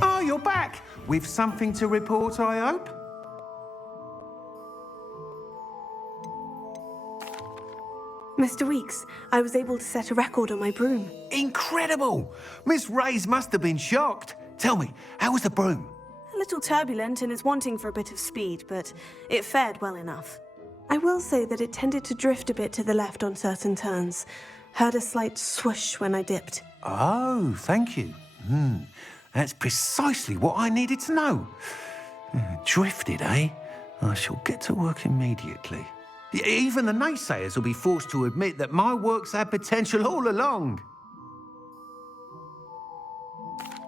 Oh, you're back! With something to report, I hope? Mr. Weeks, I was able to set a record on my broom. Incredible! Miss Reyes must have been shocked. Tell me, how was the broom? A little turbulent and is wanting for a bit of speed, but it fared well enough. I will say that it tended to drift a bit to the left on certain turns. Heard a slight swoosh when I dipped. Oh, thank you. That's precisely what I needed to know. Drifted, eh? I shall get to work immediately. Even the naysayers will be forced to admit that my work's had potential all along.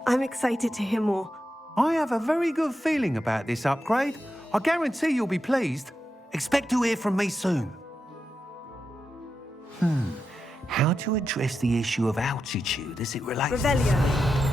I'm excited to hear more. I have a very good feeling about this upgrade. I guarantee you'll be pleased. Expect to hear from me soon. How to address the issue of altitude as it relates Revelio.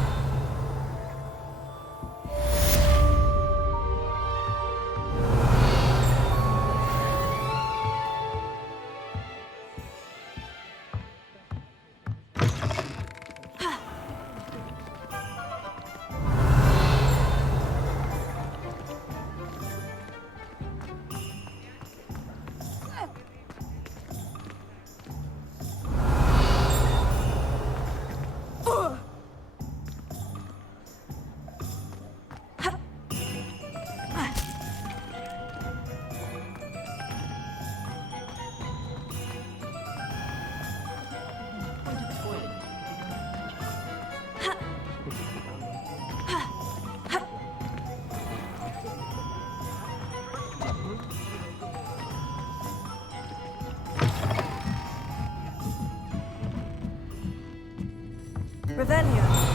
Revelio.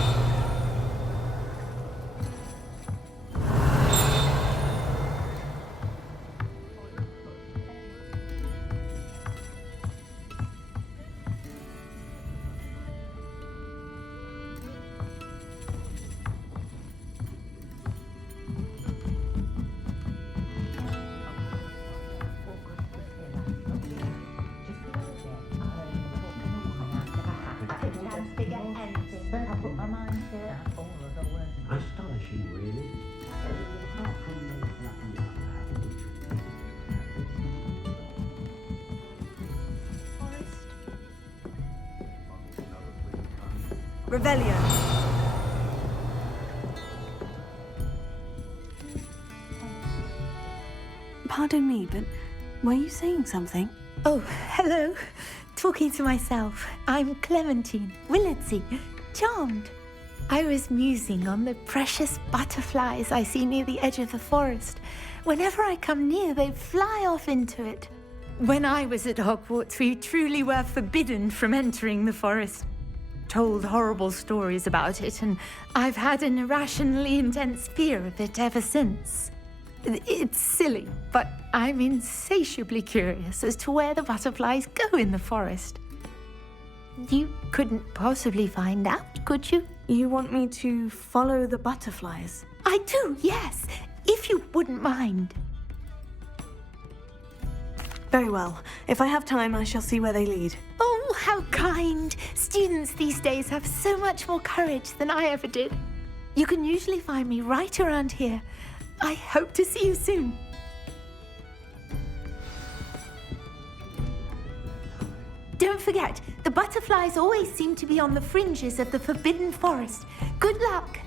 Astonishing, really. Revelio. Pardon me, but were you saying something? Oh, hello. Talking to myself. I'm Clementine Willardsey. Charmed. I was musing on the precious butterflies I see near the edge of the forest. Whenever I come near, they fly off into it. When I was at Hogwarts, we truly were forbidden from entering the forest. Told horrible stories about it, and I've had an irrationally intense fear of it ever since. It's silly, but I'm insatiably curious as to where the butterflies go in the forest. You couldn't possibly find out, could you? You want me to follow the butterflies? I do, yes, if you wouldn't mind. Very well. If I have time, I shall see where they lead. Oh, how kind! Students these days have so much more courage than I ever did. You can usually find me right around here. I hope to see you soon. Don't forget, the butterflies always seem to be on the fringes of the Forbidden Forest. Good luck!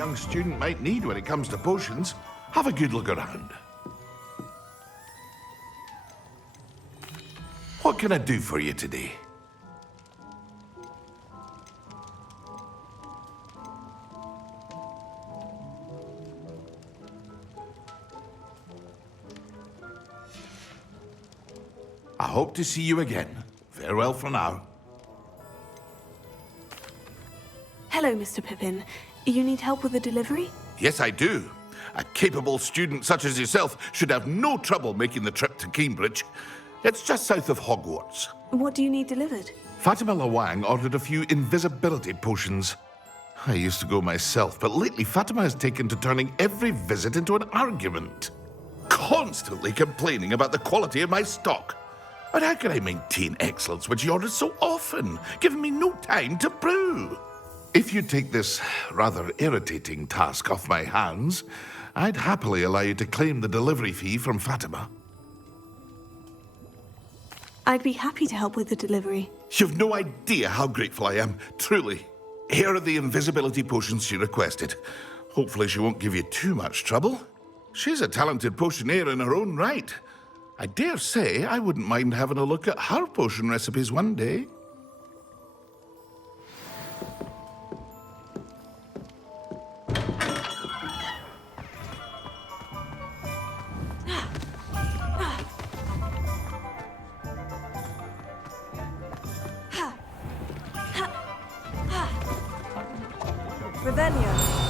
young student might need when it comes to potions. Have a good look around. What can I do for you today? I hope to see you again. Farewell for now. Hello, Mr. Pippin. You need help with the delivery? Yes, I do. A capable student such as yourself should have no trouble making the trip to Cambridge. It's just south of Hogwarts. What do you need delivered? Fatima Lawang ordered a few invisibility potions. I used to go myself, but lately Fatima has taken to turning every visit into an argument. Constantly complaining about the quality of my stock. But how can I maintain excellence when she orders so often, giving me no time to brew? If you take this rather irritating task off my hands, I'd happily allow you to claim the delivery fee from Fatima. I'd be happy to help with the delivery. You've no idea how grateful I am, truly. Here are the invisibility potions she requested. Hopefully she won't give you too much trouble. She's a talented potioneer in her own right. I dare say I wouldn't mind having a look at her potion recipes one day. Ravenna.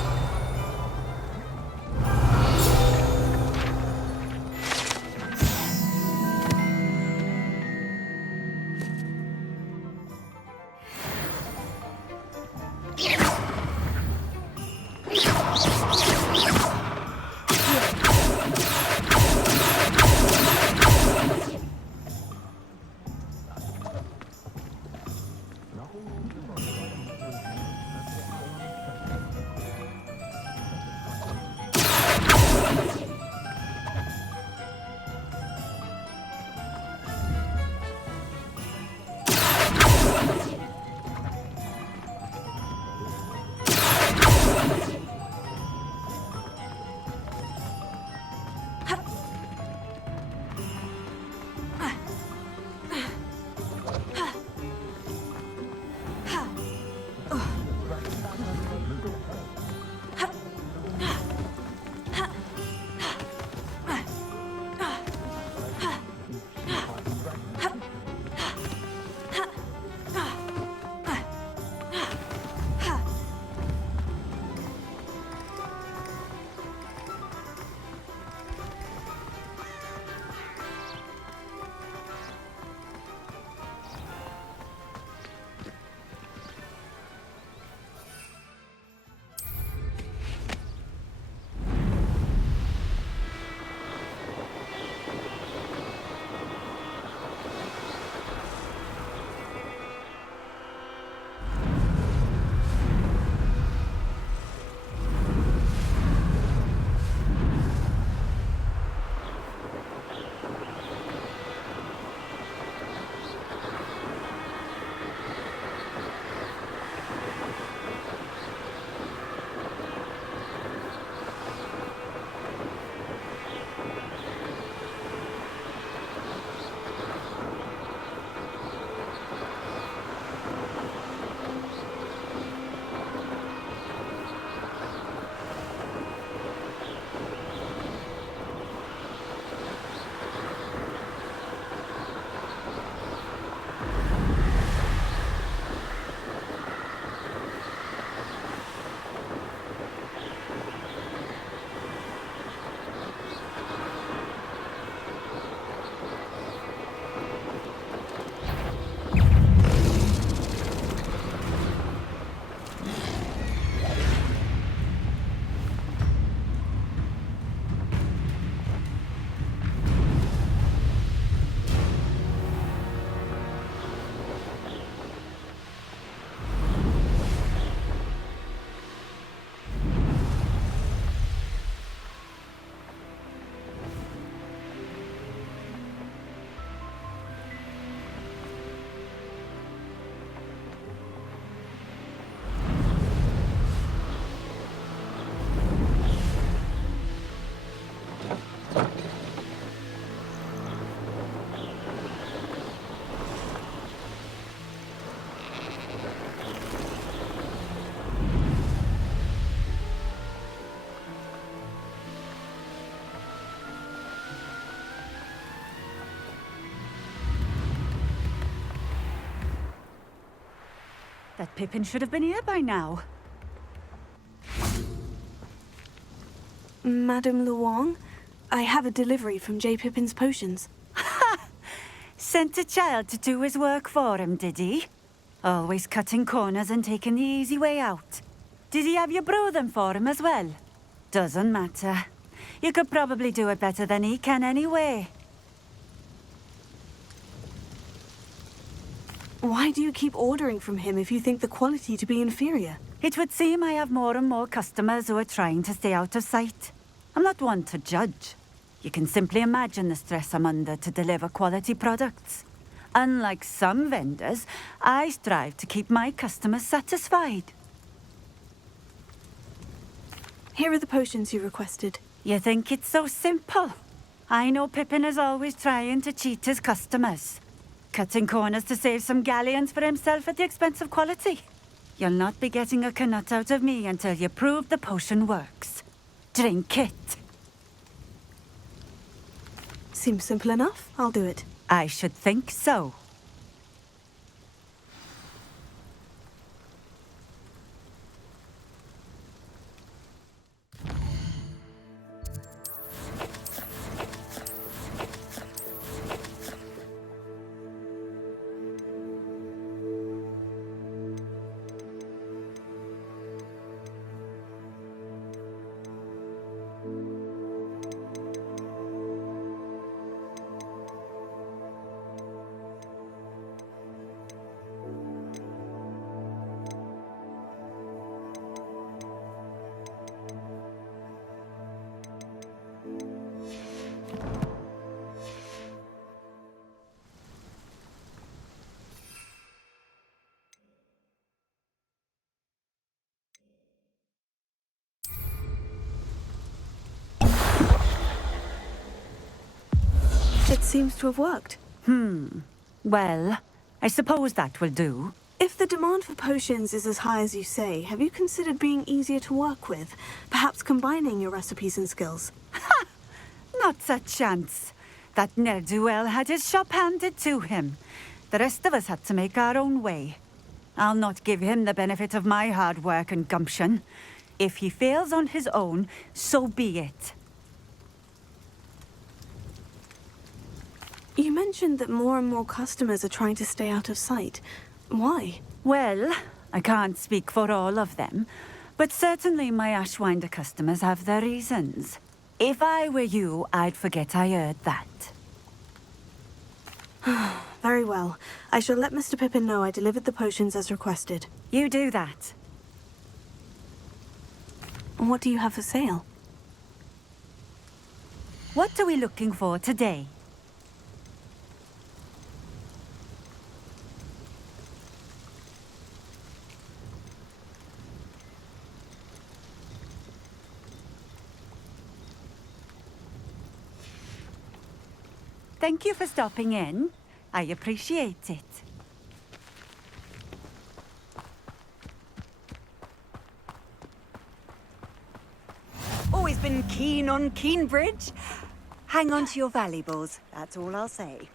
that Pippin should have been here by now. Madame Luong, I have a delivery from J. Pippin's potions. Sent a child to do his work for him, did he? Always cutting corners and taking the easy way out. Did he have you brew them for him as well? Doesn't matter. You could probably do it better than he can anyway. Why do you keep ordering from him if you think the quality to be inferior? It would seem I have more and more customers who are trying to stay out of sight. I'm not one to judge. You can simply imagine the stress I'm under to deliver quality products. Unlike some vendors, I strive to keep my customers satisfied. Here are the potions you requested. You think it's so simple? I know Pippin is always trying to cheat his customers. Cutting corners to save some galleons for himself at the expense of quality. You'll not be getting a nut out of me until you prove the potion works. Drink it. Seems simple enough. I'll do it. I should think so. It seems to have worked. Well, I suppose that will do. If the demand for potions is as high as you say, have you considered being easier to work with? Perhaps combining your recipes and skills? Not a chance. That ne'er-do-well had his shop handed to him. The rest of us had to make our own way. I'll not give him the benefit of my hard work and gumption. If he fails on his own, so be it. You mentioned that more and more customers are trying to stay out of sight. Why? Well, I can't speak for all of them, but certainly my Ashwinder customers have their reasons. If I were you, I'd forget I heard that. Very well. I shall let Mr. Pippin know I delivered the potions as requested. You do that. What do you have for sale? What are we looking for today? Thank you for stopping in. I appreciate it. Always been keen on Keenbridge. Hang on to your valuables, that's all I'll say.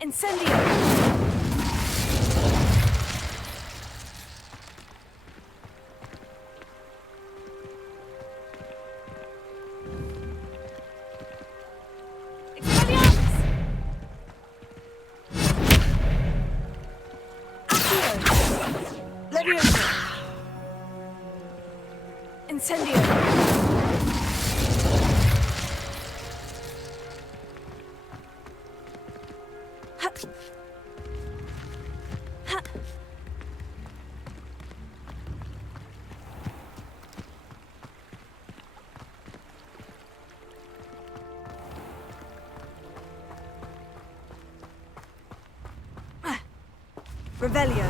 Incendio! Incendio! Revelio.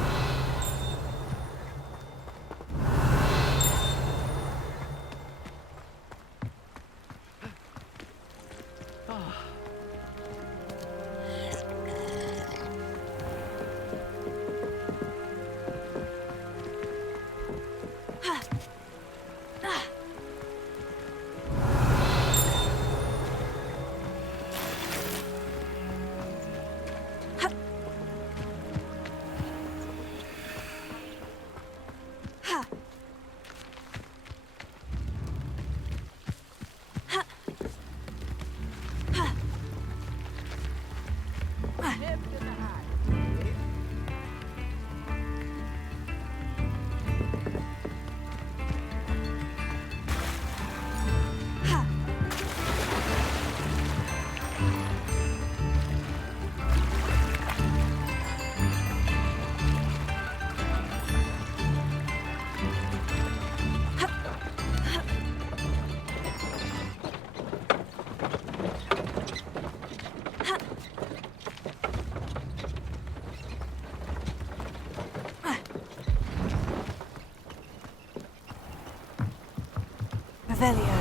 Revelio.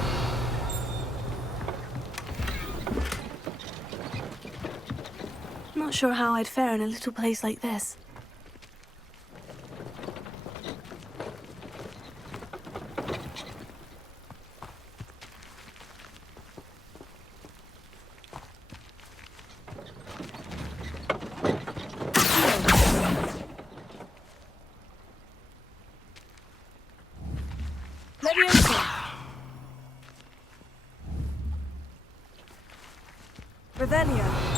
Not sure how I'd fare in a little place like this. Revelio.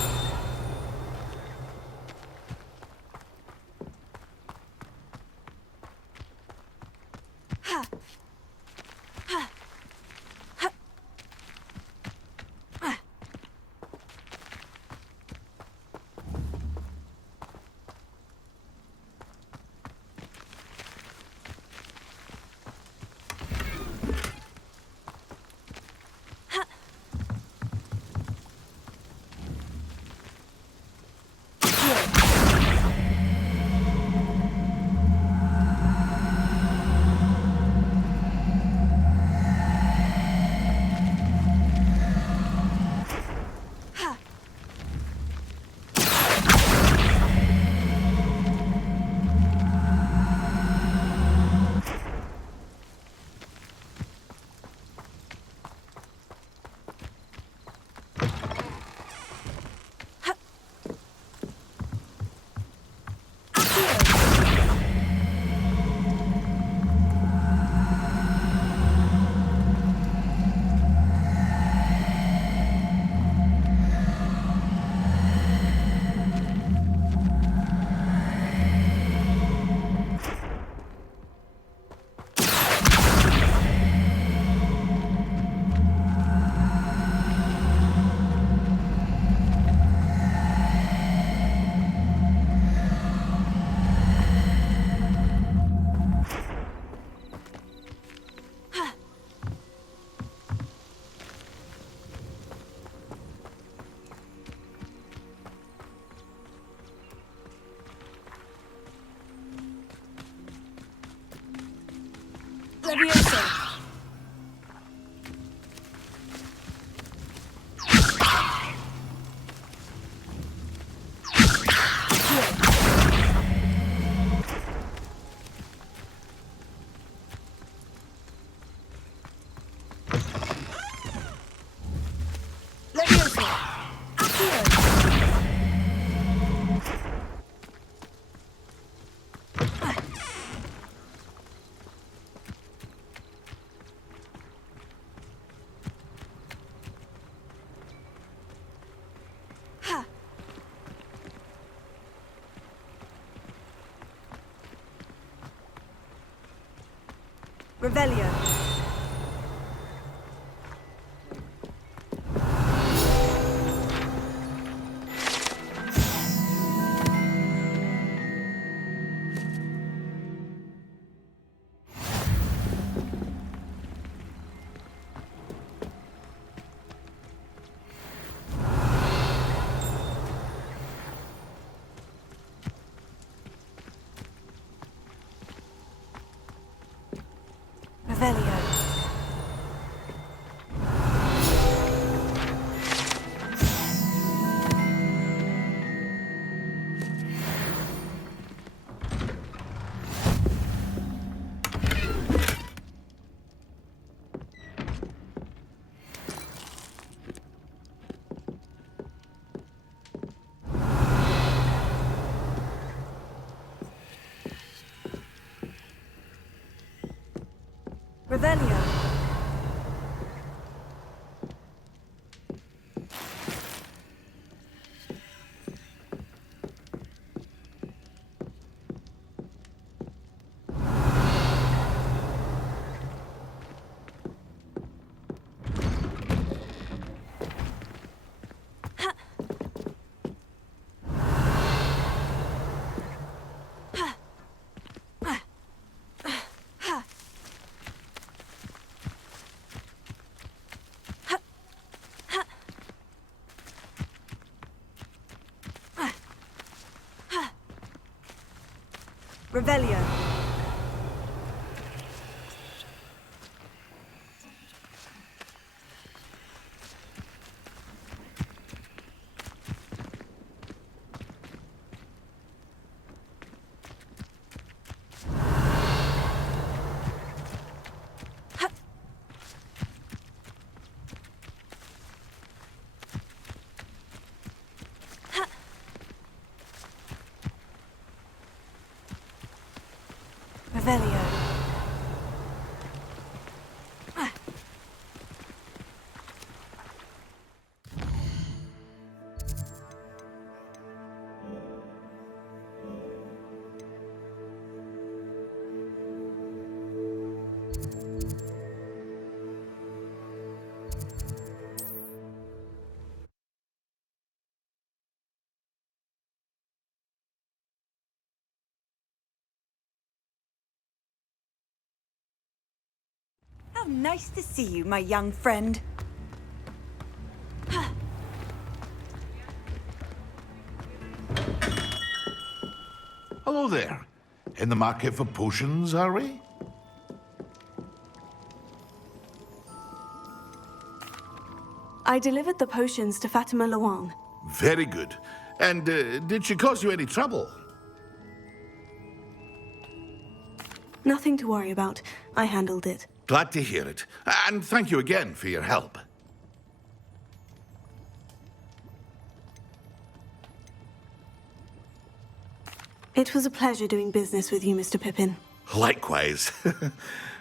Levioso. Levioso. Revelio. Revelio. Revelio. Revelio. Revelio. How nice to see you, my young friend. Hello there. In the market for potions, are we? I delivered the potions to Fatima Luang. Very good. And did she cause you any trouble? Nothing to worry about. I handled it. Glad to hear it. And thank you again for your help. It was a pleasure doing business with you, Mr. Pippin. Likewise.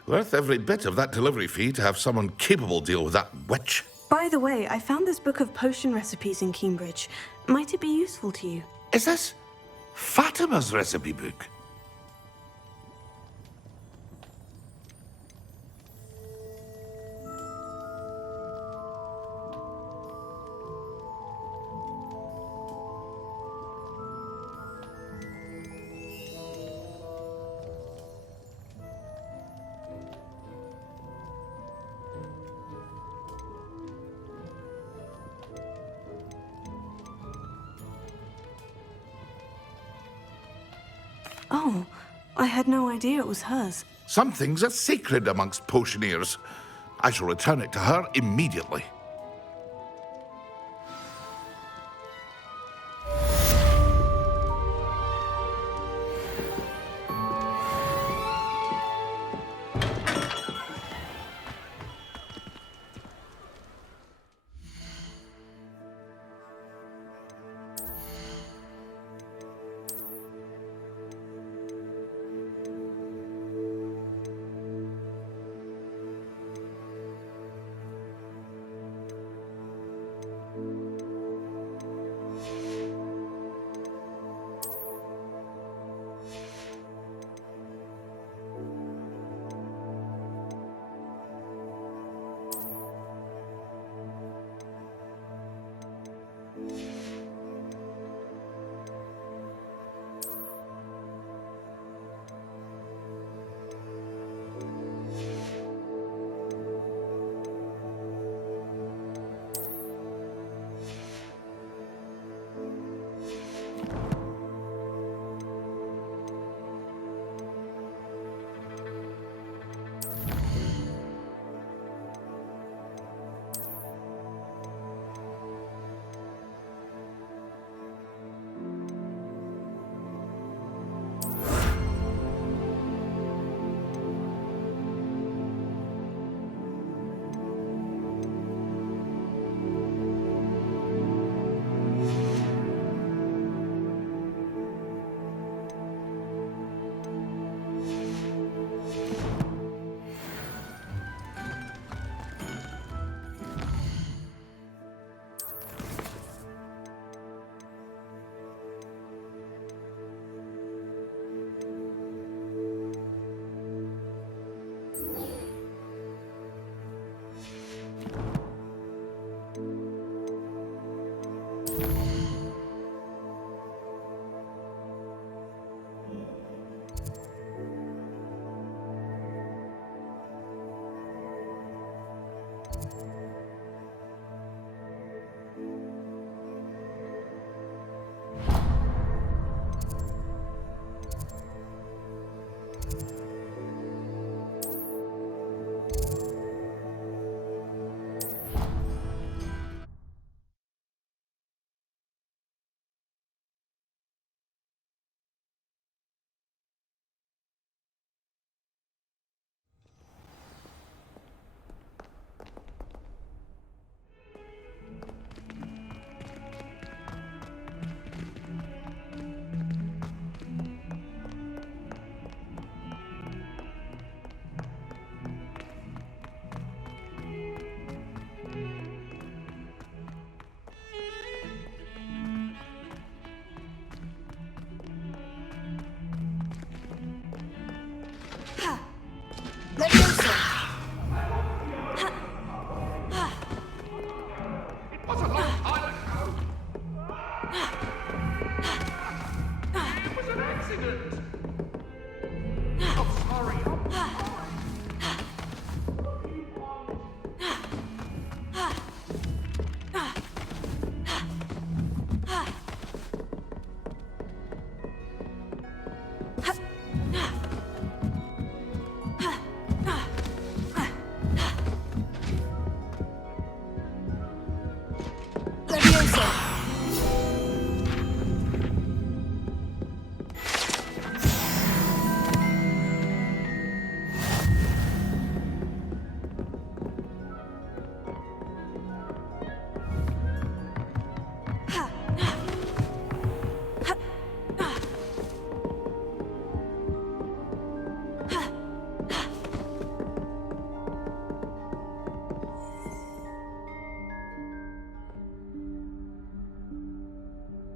Worth every bit of that delivery fee to have someone capable deal with that witch. By the way, I found this book of potion recipes in Cambridge. Might it be useful to you? Is this Fatima's recipe book? Oh, I had no idea it was hers. Some things are sacred amongst potioneers. I shall return it to her immediately.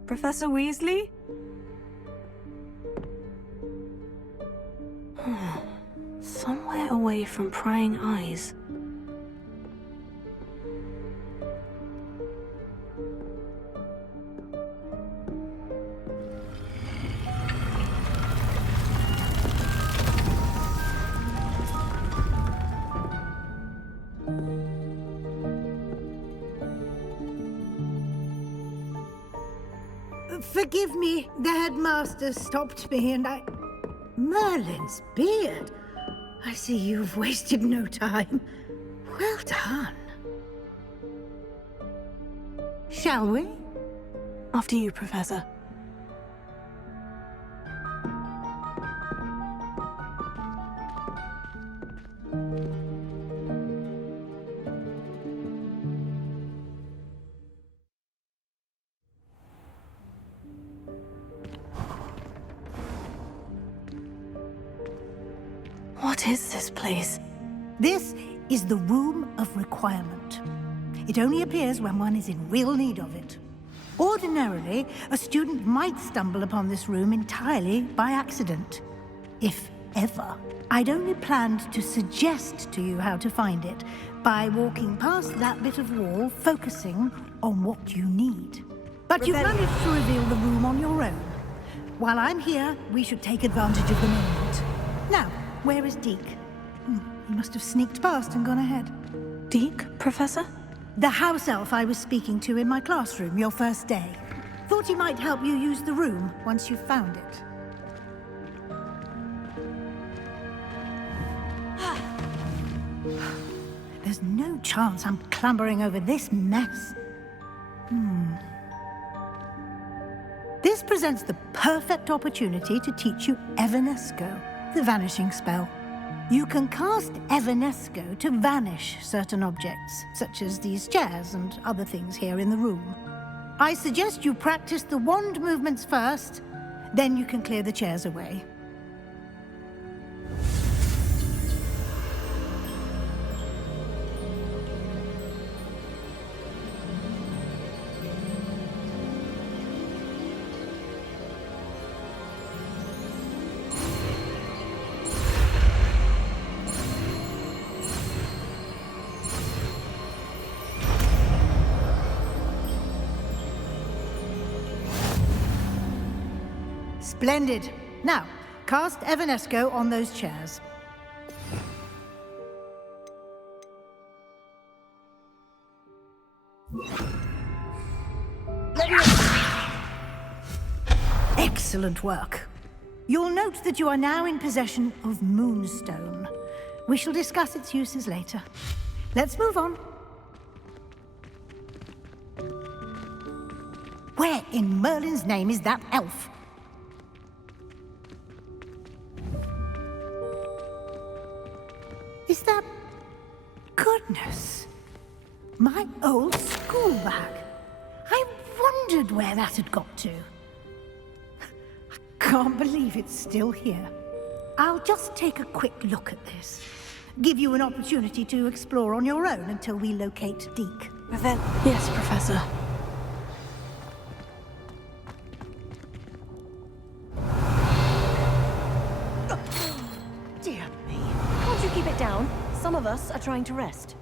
Professor Weasley? Somewhere away from prying eyes. Forgive me, the headmaster stopped me and I... Merlin's beard. I see you've wasted no time. Well done. Shall we? After you, Professor. What is this place? This is the Room of Requirement. It only appears when one is in real need of it. Ordinarily, a student might stumble upon this room entirely by accident. If ever. I'd only planned to suggest to you how to find it by walking past that bit of wall, focusing on what you need. But you've managed to reveal the room on your own. While I'm here, we should take advantage of the moment. Now, where is Deke? He must have sneaked past and gone ahead. Deke, Professor? The house elf I was speaking to in my classroom your first day. Thought he might help you use the room once you've found it. There's no chance I'm clambering over this mess. This presents the perfect opportunity to teach you Evanesco, the vanishing spell. You can cast Evanesco to vanish certain objects, such as these chairs and other things here in the room. I suggest you practice the wand movements first, then you can clear the chairs away. Splendid. Now, cast Evanesco on those chairs. Excellent work. You'll note that you are now in possession of Moonstone. We shall discuss its uses later. Let's move on. Where in Merlin's name is that elf? Is that... Goodness! My old school bag. I wondered where that had got to. I can't believe it's still here. I'll just take a quick look at this. Give you an opportunity to explore on your own until we locate Deke. Yes, Professor. Dear me. Can't you keep it down? Some of us are trying to rest.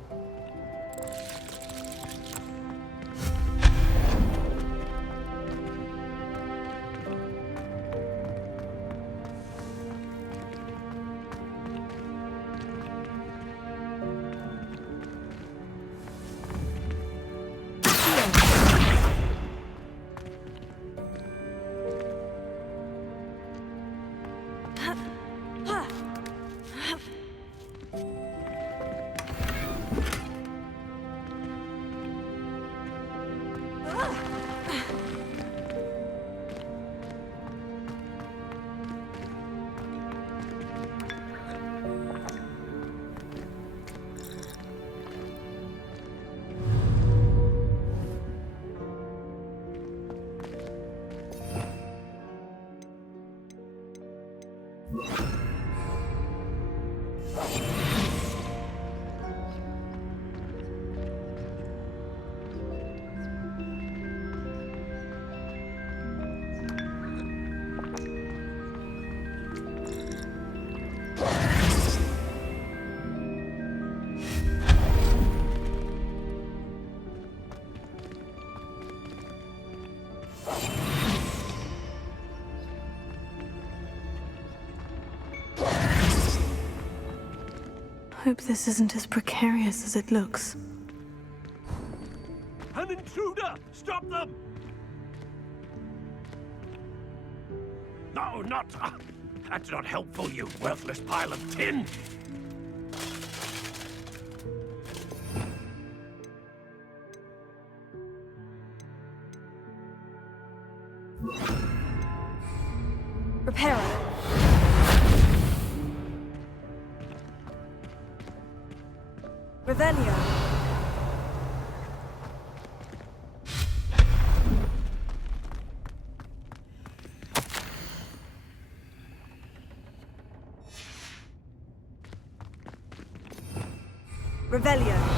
Hope this isn't as precarious as it looks. An intruder! Stop them! No, not... that's not helpful, you worthless pile of tin! Repairer. Revelio. Revelio.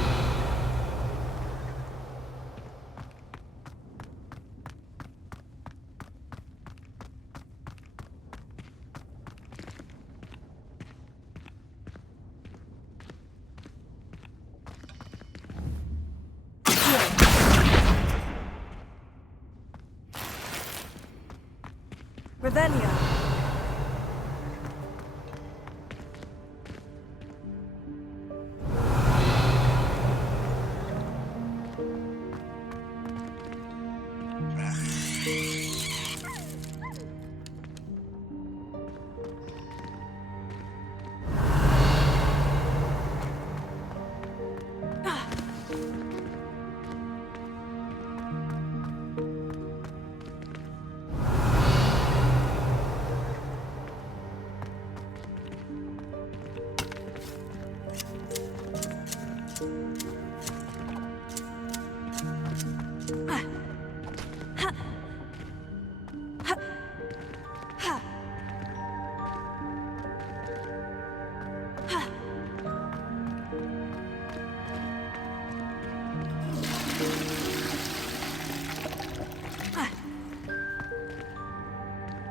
Revelio.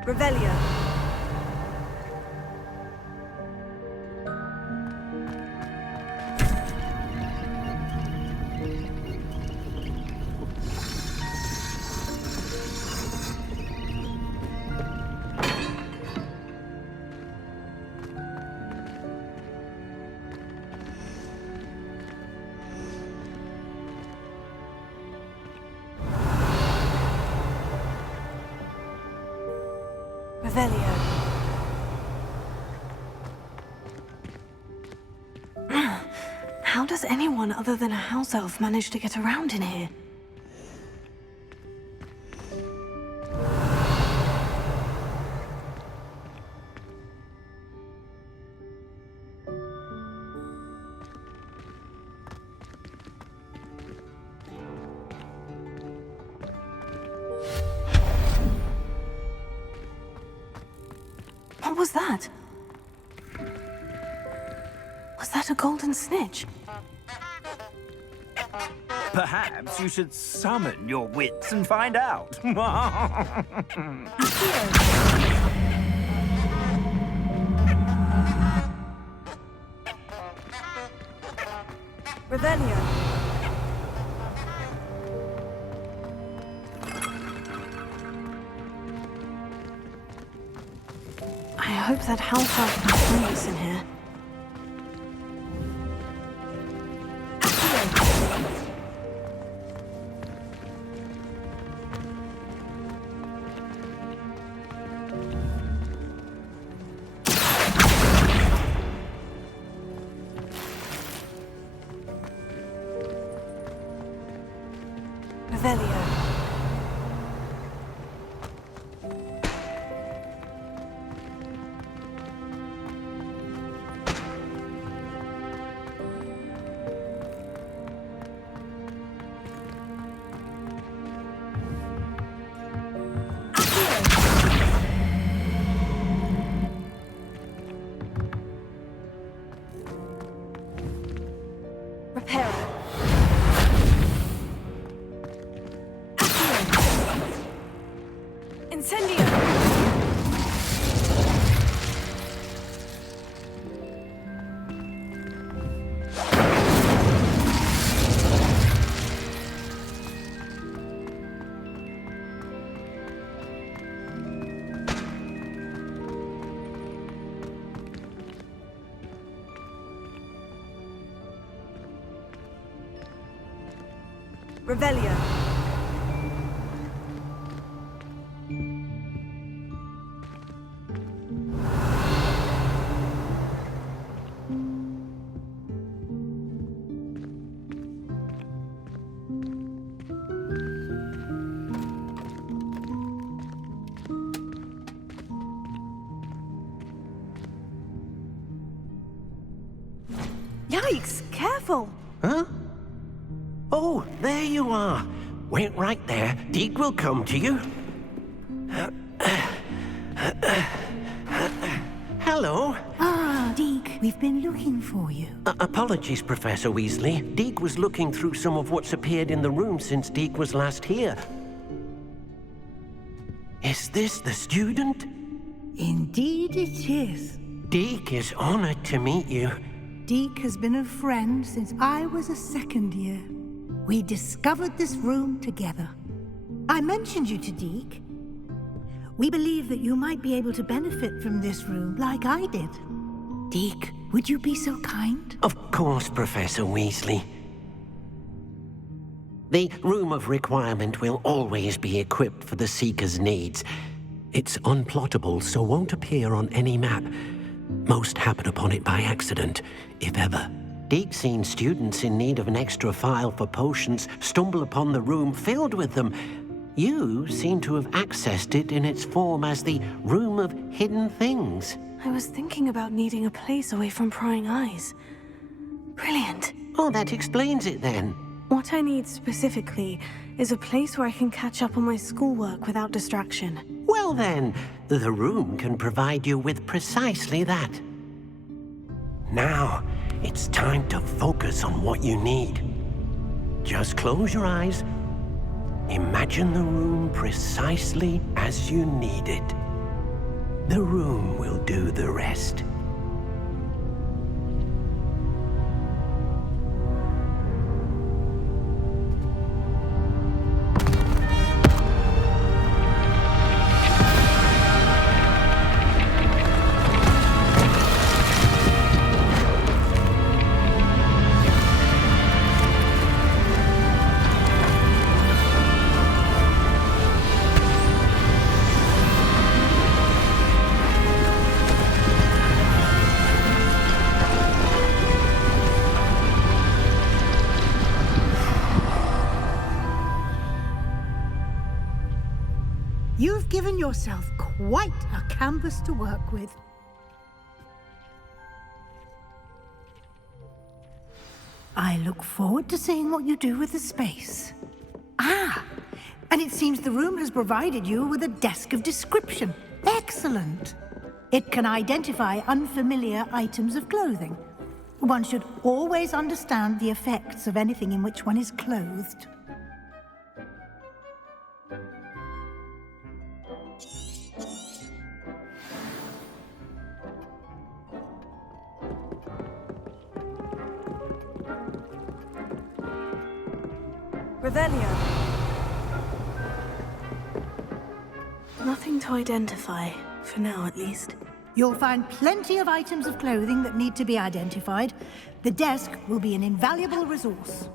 Revelio. Revelio. How does anyone other than a house elf manage to get around in here? What was that? Was that a golden snitch? Perhaps you should summon your wits and find out. Revelio. I hope that house elf can find us in here. Revelio. Repairer. Revelio. Yikes! Careful! Huh? Oh, there you are. Wait right there. Deke will come to you. Hello. Ah, Deke, we've been looking for you. Apologies, Professor Weasley. Deke was looking through some of what's appeared in the room since Deke was last here. Is this the student? Indeed it is. Deke is honored to meet you. Deke has been a friend since I was a second year. We discovered this room together. I mentioned you to Deke. We believe that you might be able to benefit from this room like I did. Deke, would you be so kind? Of course, Professor Weasley. The Room of Requirement will always be equipped for the Seeker's needs. It's unplottable, so won't appear on any map. Most happen upon it by accident, if ever. Deke's seen students in need of an extra file for potions stumble upon the room filled with them. You seem to have accessed it in its form as the Room of Hidden Things. I was thinking about needing a place away from prying eyes. Brilliant. Oh, that explains it then. What I need specifically is a place where I can catch up on my schoolwork without distraction. Well then, the room can provide you with precisely that. Now, it's time to focus on what you need. Just close your eyes. Imagine the room precisely as you need it. The room will do the rest. You've given yourself quite a canvas to work with. I look forward to seeing what you do with the space. Ah, and it seems the room has provided you with a desk of description. Excellent. It can identify unfamiliar items of clothing. One should always understand the effects of anything in which one is clothed. Revelio. Nothing to identify, for now at least. You'll find plenty of items of clothing that need to be identified. The desk will be an invaluable resource.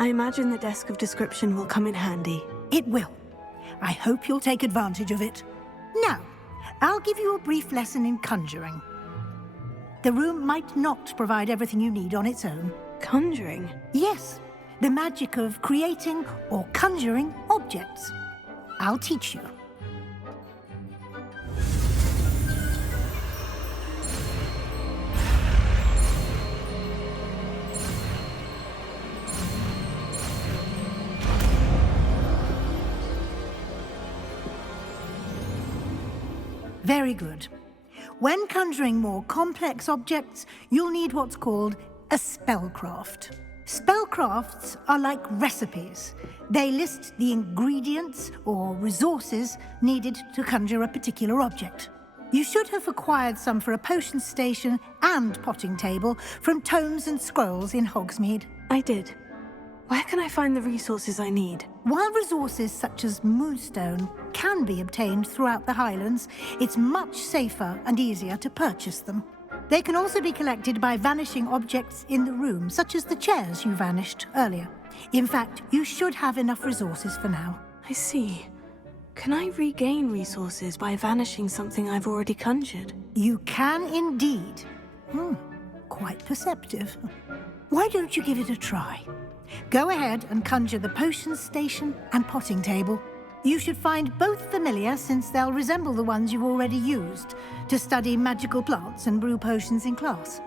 I imagine the desk of description will come in handy. It will. I hope you'll take advantage of it. Now, I'll give you a brief lesson in conjuring. The room might not provide everything you need on its own. Conjuring? Yes, the magic of creating or conjuring objects. I'll teach you. Very good. When conjuring more complex objects, you'll need what's called a spellcraft. Spellcrafts are like recipes. They list the ingredients or resources needed to conjure a particular object. You should have acquired some for a potion station and potting table from tomes and scrolls in Hogsmeade. I did. Where can I find the resources I need? While resources such as moonstone can be obtained throughout the Highlands, it's much safer and easier to purchase them. They can also be collected by vanishing objects in the room, such as the chairs you vanished earlier. In fact, you should have enough resources for now. I see. Can I regain resources by vanishing something I've already conjured? You can indeed. Quite perceptive. Why don't you give it a try? Go ahead and conjure the potion station and potting table. You should find both familiar, since they'll resemble the ones you've already used to study magical plants and brew potions in class.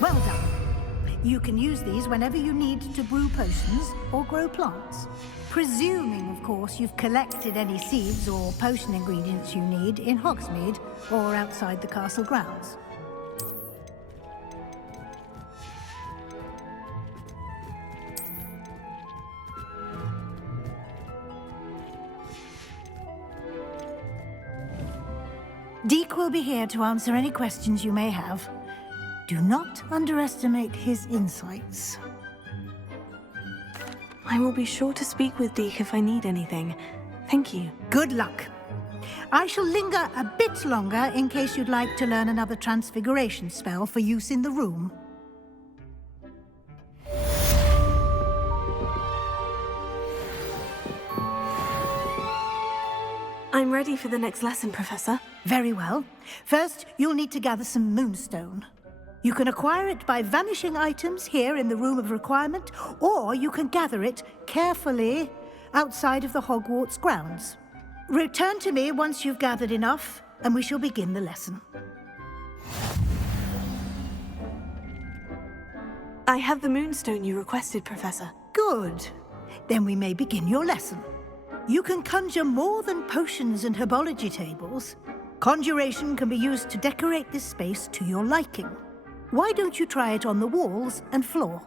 Well done. You can use these whenever you need to brew potions or grow plants. Presuming, of course, you've collected any seeds or potion ingredients you need in Hogsmeade or outside the castle grounds. Deke will be here to answer any questions you may have. Do not underestimate his insights. I will be sure to speak with Deke if I need anything. Thank you. Good luck. I shall linger a bit longer in case you'd like to learn another transfiguration spell for use in the room. I'm ready for the next lesson, Professor. Very well. First, you'll need to gather some moonstone. You can acquire it by vanishing items here in the Room of Requirement, or you can gather it carefully outside of the Hogwarts grounds. Return to me once you've gathered enough, and we shall begin the lesson. I have the moonstone you requested, Professor. Good. Then we may begin your lesson. You can conjure more than potions and herbology tables. Conjuration can be used to decorate this space to your liking. Why don't you try it on the walls and floor?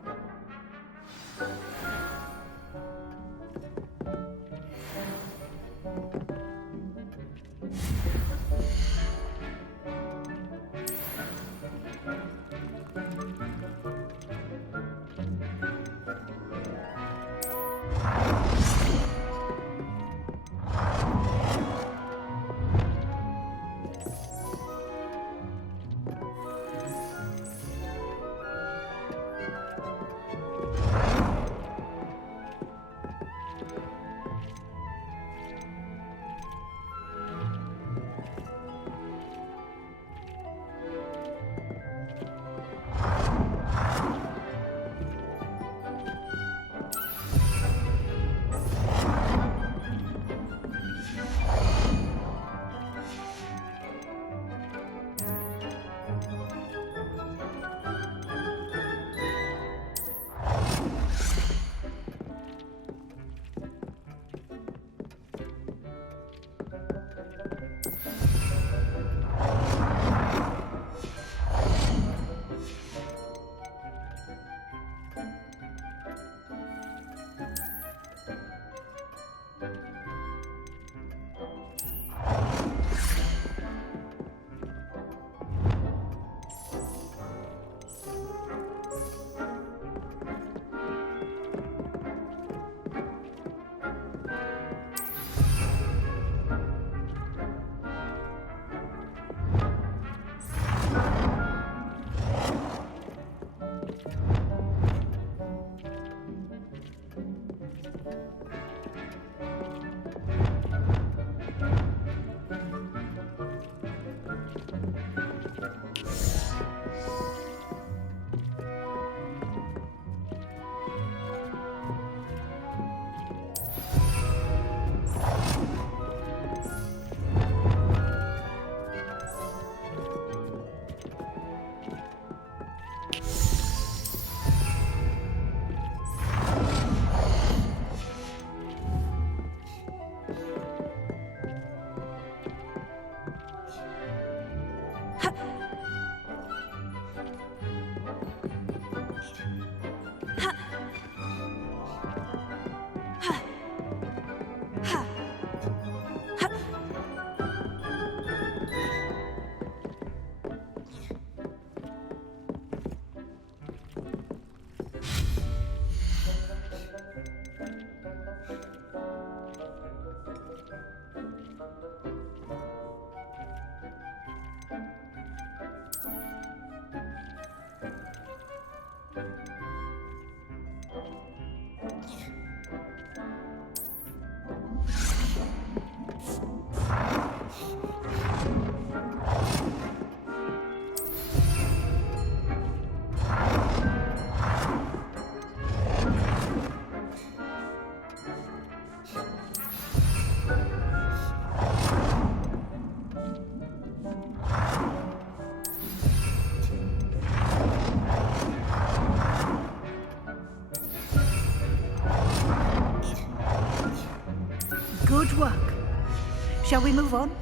Good work. Shall we move on?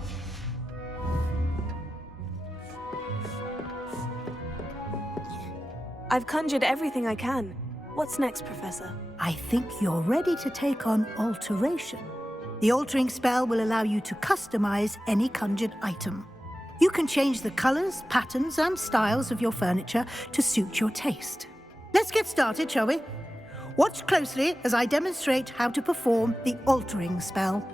I've conjured everything I can. What's next, Professor? I think you're ready to take on alteration. The altering spell will allow you to customize any conjured item. You can change the colors, patterns, and styles of your furniture to suit your taste. Let's get started, shall we? Watch closely as I demonstrate how to perform the altering spell.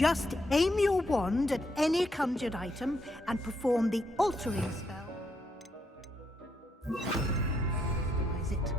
Just aim your wand at any conjured item and perform the altering spell. Is it?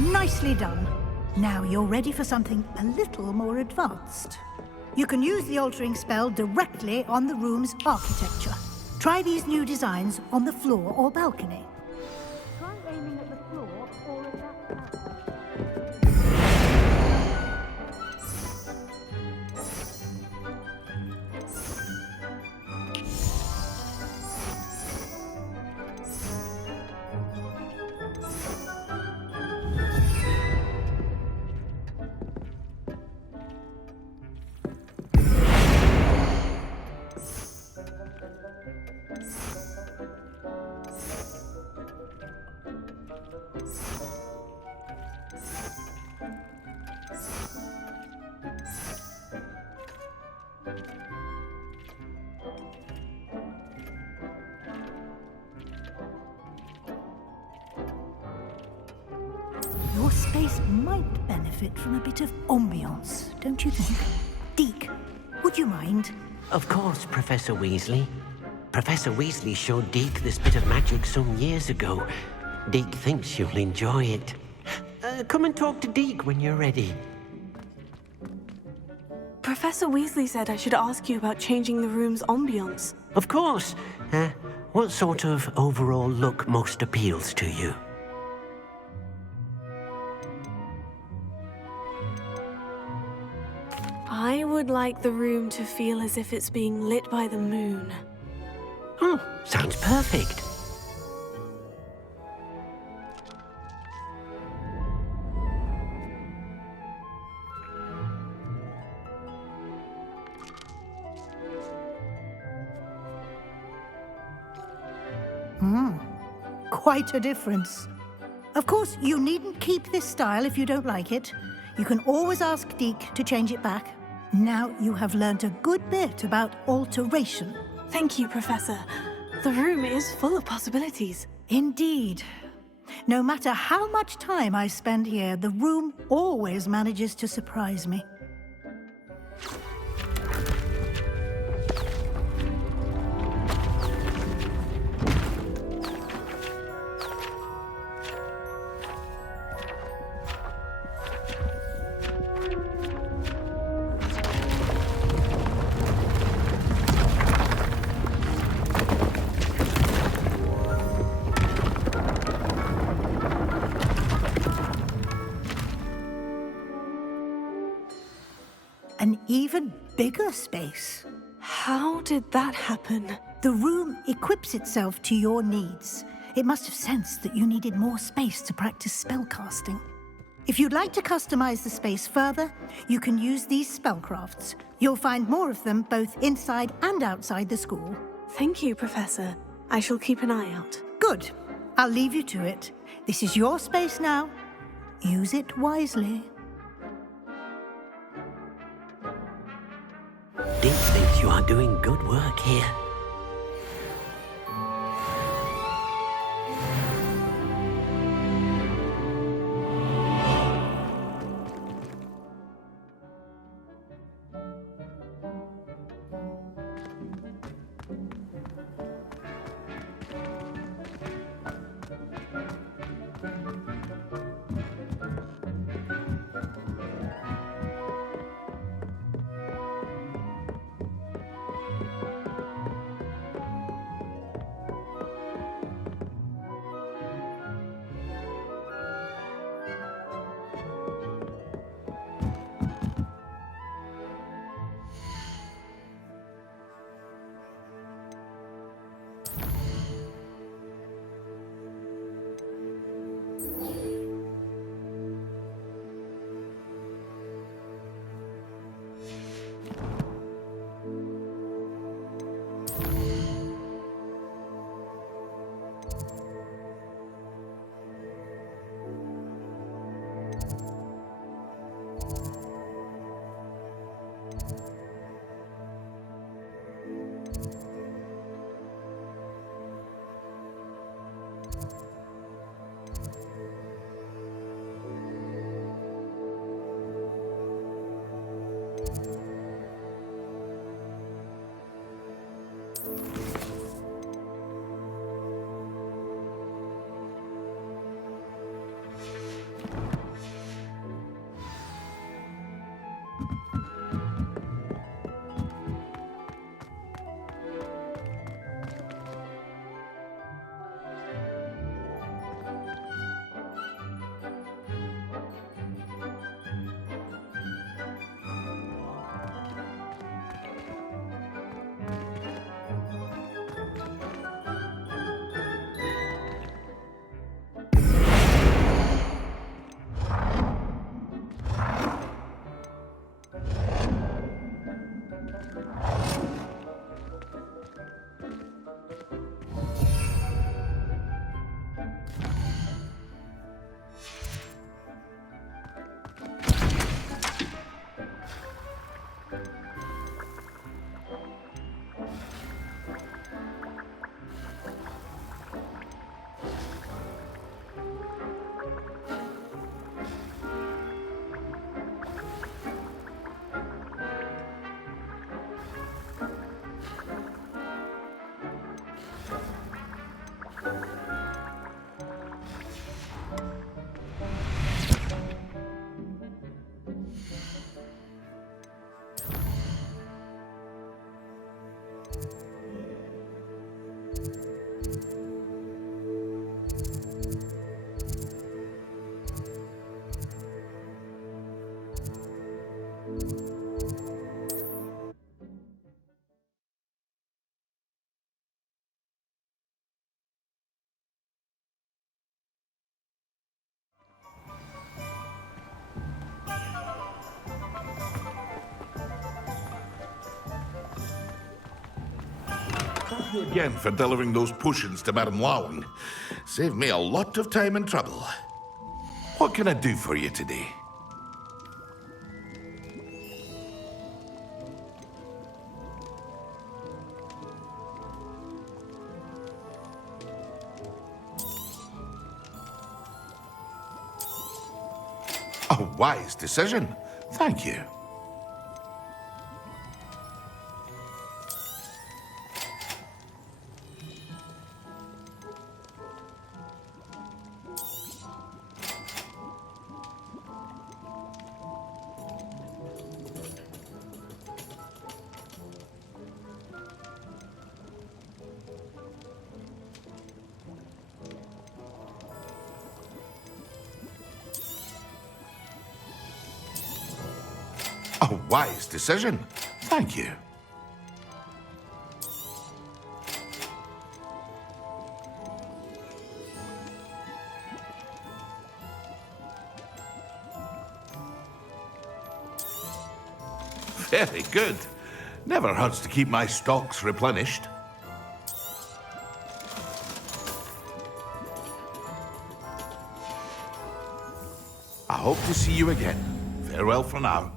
Nicely done. Now you're ready for something a little more advanced. You can use the altering spell directly on the room's architecture. Try these new designs on the floor or balcony. Try aiming at the floor or at that balcony. Your space might benefit from a bit of ambiance, don't you think? Deke, would you mind? Of course, Professor Weasley. Professor Weasley showed Deke this bit of magic some years ago. Deke thinks you'll enjoy it. Come and talk to Deke when you're ready. Professor Weasley said I should ask you about changing the room's ambiance. Of course. What sort of overall look most appeals to you? I would like the room to feel as if it's being lit by the moon. Oh, sounds perfect. Quite a difference. Of course, you needn't keep this style if you don't like it. You can always ask Deke to change it back. Now you have learnt a good bit about alteration. Thank you, Professor. The room is full of possibilities. Indeed. No matter how much time I spend here, the room always manages to surprise me. An even bigger space. How did that happen? The room equips itself to your needs. It must have sensed that you needed more space to practice spellcasting. If you'd like to customize the space further, you can use these spellcrafts. You'll find more of them both inside and outside the school. Thank you, Professor. I shall keep an eye out. Good. I'll leave you to it. This is your space now. Use it wisely. Deke thinks you are doing good work here. Thank you again for delivering those potions to Madame Lowen. Saved me a lot of time and trouble. What can I do for you today? A wise decision. Thank you. A wise decision. Thank you. Very good. Never hurts to keep my stocks replenished. I hope to see you again. Farewell for now.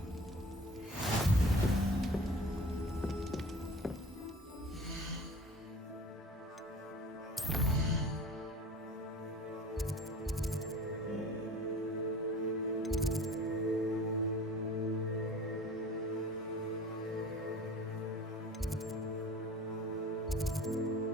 you